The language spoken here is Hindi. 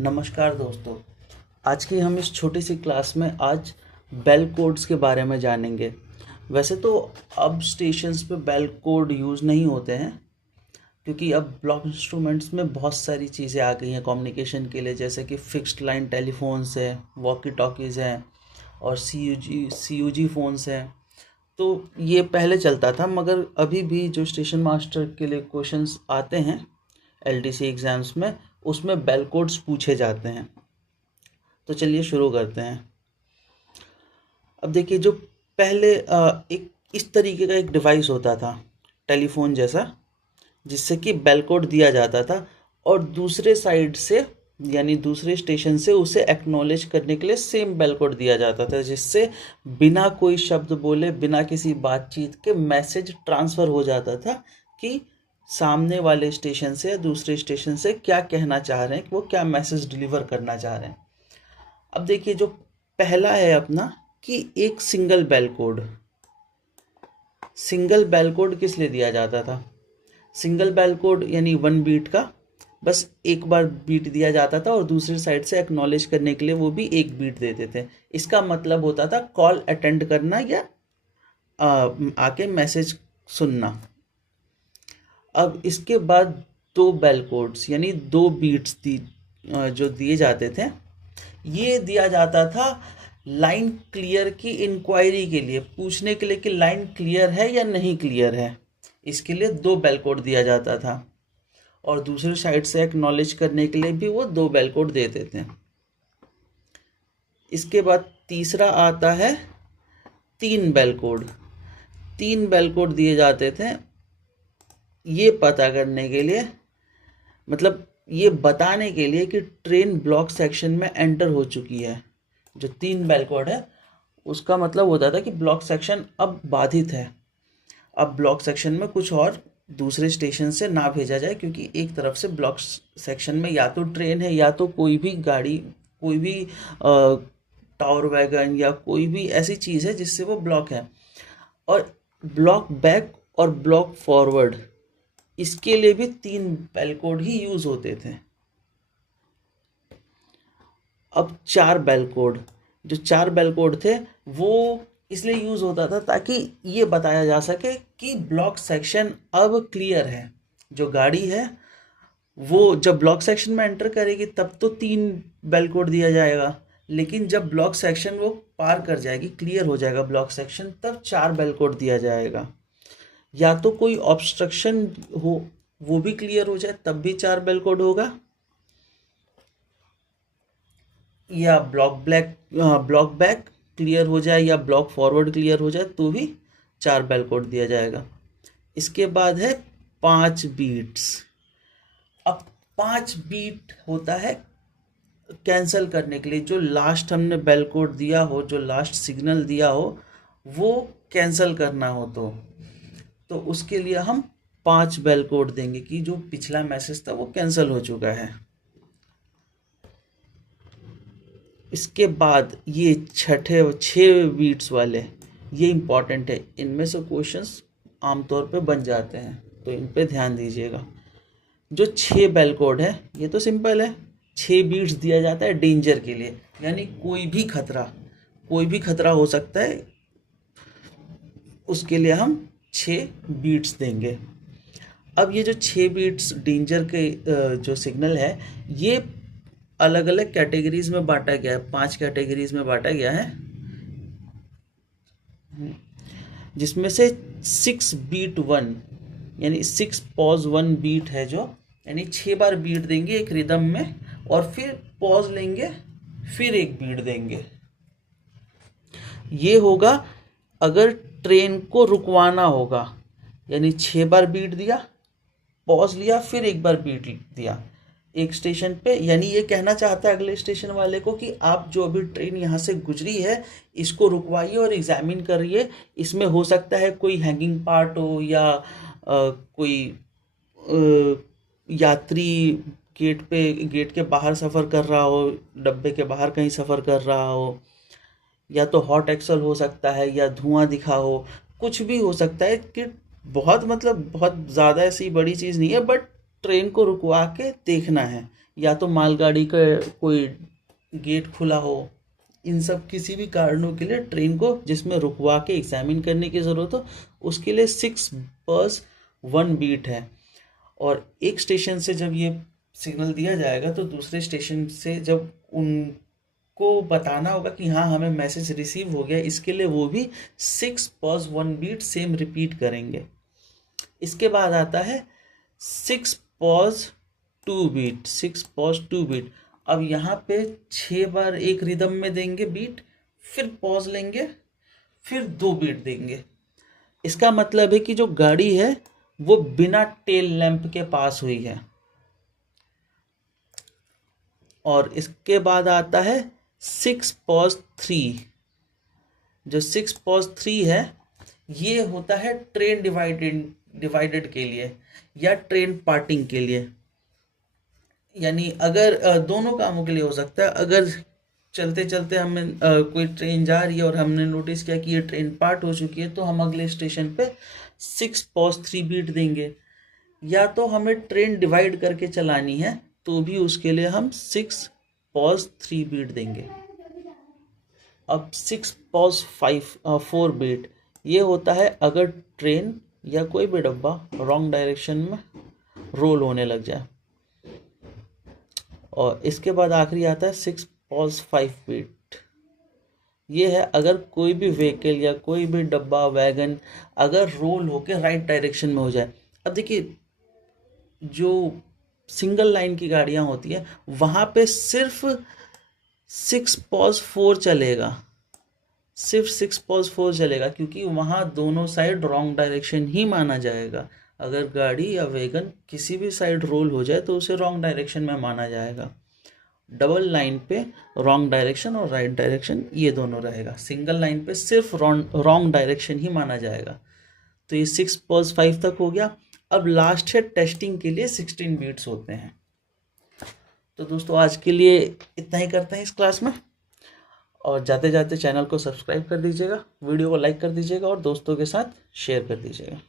नमस्कार दोस्तों। आज की हम इस छोटी सी क्लास में आज बेल कोड्स के बारे में जानेंगे। वैसे तो अब स्टेशंस पे बेल कोड यूज़ नहीं होते हैं, क्योंकि अब ब्लॉक इंस्ट्रूमेंट्स में बहुत सारी चीज़ें आ गई हैं कम्युनिकेशन के लिए, जैसे कि फिक्स्ड लाइन टेलीफोन्स है, वॉकी टॉकीज़ हैं और सी यू जी फ़ोन्स हैं। तो ये पहले चलता था, मगर अभी भी जो स्टेशन मास्टर के लिए क्वेश्चंस आते हैं एलडीसी एग्ज़ाम्स में, उसमें बेल कोड्स पूछे जाते हैं। तो चलिए शुरू करते हैं। अब देखिए, जो पहले एक इस तरीके का एक डिवाइस होता था, टेलीफोन जैसा, जिससे कि बेल कोड दिया जाता था और दूसरे साइड से यानी दूसरे स्टेशन से उसे एक्नॉलेज करने के लिए सेम बेल कोड दिया जाता था, जिससे बिना कोई शब्द बोले, बिना किसी बातचीत के मैसेज ट्रांसफ़र हो जाता था कि सामने वाले स्टेशन से या दूसरे स्टेशन से क्या कहना चाह रहे हैं, कि वो क्या मैसेज डिलीवर करना चाह रहे हैं। अब देखिए, जो पहला है अपना कि एक सिंगल बेल कोड किस लिए दिया जाता था। सिंगल बेल कोड यानी 1 बीट का, बस एक बार बीट दिया जाता था और दूसरी साइड से एक्नॉलेज करने के लिए वो भी 1 बीट देते थे। इसका मतलब होता था कॉल अटेंड करना या आके मैसेज सुनना। अब इसके बाद 2 बेल कोड्स यानी 2 बीट्स जो दिए जाते थे, ये दिया जाता था लाइन क्लियर की इंक्वायरी के लिए, पूछने के लिए कि लाइन क्लियर है या नहीं क्लियर है। इसके लिए 2 बेल कोड दिया जाता था और दूसरी साइड से एक्नॉलेज करने के लिए भी वो 2 बेल कोड देते थे। इसके बाद तीसरा आता है 3 बेल कोड। 3 बेल कोड दिए जाते थे ये पता करने के लिए, मतलब ये बताने के लिए कि ट्रेन ब्लॉक सेक्शन में एंटर हो चुकी है। जो 3 बेल कोड है उसका मतलब होता था कि ब्लॉक सेक्शन अब बाधित है, अब ब्लॉक सेक्शन में कुछ और दूसरे स्टेशन से ना भेजा जाए, क्योंकि एक तरफ से ब्लॉक सेक्शन में या तो ट्रेन है या तो कोई भी गाड़ी, कोई भी टावर वैगन या कोई भी ऐसी चीज़ है जिससे वो ब्लॉक है। और ब्लॉक बैक और ब्लॉक फॉरवर्ड, इसके लिए भी 3 बेल कोड ही यूज़ होते थे। अब 4 बेल कोड, जो 4 बेल कोड थे वो इसलिए यूज़ होता था ताकि ये बताया जा सके कि ब्लॉक सेक्शन अब क्लियर है। जो गाड़ी है वो जब ब्लॉक सेक्शन में एंटर करेगी तब तो 3 बेल कोड दिया जाएगा, लेकिन जब ब्लॉक सेक्शन वो पार कर जाएगी, क्लियर हो जाएगा ब्लॉक सेक्शन, तब 4 बेल कोड दिया जाएगा। या तो कोई ऑब्स्ट्रक्शन हो, वो भी क्लियर हो जाए, तब भी 4 बेल कोड होगा, या ब्लॉक बैक क्लियर हो जाए या ब्लॉक फॉरवर्ड क्लियर हो जाए तो भी 4 बेल कोड दिया जाएगा। इसके बाद है 5 बीट्स। अब 5 बीट होता है कैंसिल करने के लिए, जो लास्ट हमने बेल कोड दिया हो, जो लास्ट सिग्नल दिया हो, वो कैंसिल करना हो तो उसके लिए हम 5 बेल कोड देंगे कि जो पिछला मैसेज था वो कैंसिल हो चुका है। इसके बाद ये 6 बीट्स वाले, ये इम्पॉर्टेंट है, इनमें से क्वेश्चंस आमतौर पे बन जाते हैं, तो इन पे ध्यान दीजिएगा। जो 6 बेल कोड है ये तो सिंपल है, 6 बीट्स दिया जाता है डेंजर के लिए, यानी कोई भी खतरा हो सकता है, उसके लिए हम 6 बीट्स देंगे। अब ये जो 6 बीट्स डेंजर के जो सिग्नल है, ये अलग अलग कैटेगरीज में बांटा गया है, 5 कैटेगरीज में बांटा गया है, जिसमें से 6 बीट 1 यानी 6 पॉज 1 बीट है, जो यानी 6 बार बीट देंगे एक रिदम में और फिर पॉज लेंगे, फिर एक बीट देंगे। ये होगा अगर ट्रेन को रुकवाना होगा, यानी 6 बार बीट दिया, पॉज लिया, फिर एक बार बीट दिया एक स्टेशन पे, यानी ये कहना चाहता है अगले स्टेशन वाले को कि आप जो अभी ट्रेन यहाँ से गुजरी है इसको रुकवाइए और एग्जामिन करिए, इसमें हो सकता है कोई हैंगिंग पार्ट हो या कोई यात्री गेट के बाहर सफ़र कर रहा हो, डब्बे के बाहर कहीं सफ़र कर रहा हो, या तो हॉट एक्सल हो सकता है या धुआं दिखा हो, कुछ भी हो सकता है कि बहुत ज़्यादा ऐसी बड़ी चीज़ नहीं है, बट ट्रेन को रुकवा के देखना है या तो मालगाड़ी का कोई गेट खुला हो, इन सब किसी भी कारणों के लिए ट्रेन को जिसमें रुकवा के एग्जामिन करने की ज़रूरत हो, उसके लिए 6 बस 1 बीट है। और एक स्टेशन से जब ये सिग्नल दिया जाएगा तो दूसरे स्टेशन से जब उनको बताना होगा कि हाँ हमें मैसेज रिसीव हो गया, इसके लिए वो भी 6 पॉज 1 बीट सेम रिपीट करेंगे। इसके बाद आता है 6 पॉज 2 बीट, 6 पॉज 2 बीट। अब यहाँ पे 6 बार एक रिदम में देंगे बीट, फिर पॉज लेंगे, फिर 2 बीट देंगे। इसका मतलब है कि जो गाड़ी है वो बिना टेल लैंप के पास हुई है। और इसके बाद आता है 6 पॉज 3। जो 6 पॉज 3 है ये होता है ट्रेन डिवाइडेड के लिए या ट्रेन पार्टिंग के लिए। यानी अगर दोनों कामों के लिए हो सकता है। अगर चलते चलते हमें कोई ट्रेन जा रही है और हमने नोटिस किया कि ये ट्रेन पार्ट हो चुकी है, तो हम अगले स्टेशन पे 6 पॉज 3 बीट देंगे। या तो हमें ट्रेन डिवाइड करके चलानी है तो भी उसके लिए हम 6 पॉज 3 बीट देंगे। अब 6 पॉज 4 बीट ये होता है अगर ट्रेन या कोई भी डब्बा रॉन्ग डायरेक्शन में रोल होने लग जाए। और इसके बाद आखिरी आता है 6 पॉज 5 बीट। ये है अगर कोई भी व्हीकल या कोई भी डब्बा वैगन अगर रोल होके राइट डायरेक्शन में हो जाए। अब देखिए जो सिंगल लाइन की गाड़ियाँ होती हैं वहाँ पे सिर्फ 6 पॉज 4 चलेगा, सिर्फ 6 पॉज 4 चलेगा, क्योंकि वहाँ दोनों साइड रॉन्ग डायरेक्शन ही माना जाएगा। अगर गाड़ी या वैगन किसी भी साइड रोल हो जाए तो उसे रॉन्ग डायरेक्शन में माना जाएगा। डबल लाइन पे रॉन्ग डायरेक्शन और राइट डायरेक्शन ये दोनों रहेगा, सिंगल लाइन पे सिर्फ रॉन्ग डायरेक्शन ही माना जाएगा। तो ये 6 पॉज 5 तक हो गया। अब लास्ट है टेस्टिंग के लिए 16 बीट्स होते हैं। तो दोस्तों आज के लिए इतना ही करते हैं इस क्लास में। और जाते जाते चैनल को सब्सक्राइब कर दीजिएगा, वीडियो को लाइक कर दीजिएगा और दोस्तों के साथ शेयर कर दीजिएगा।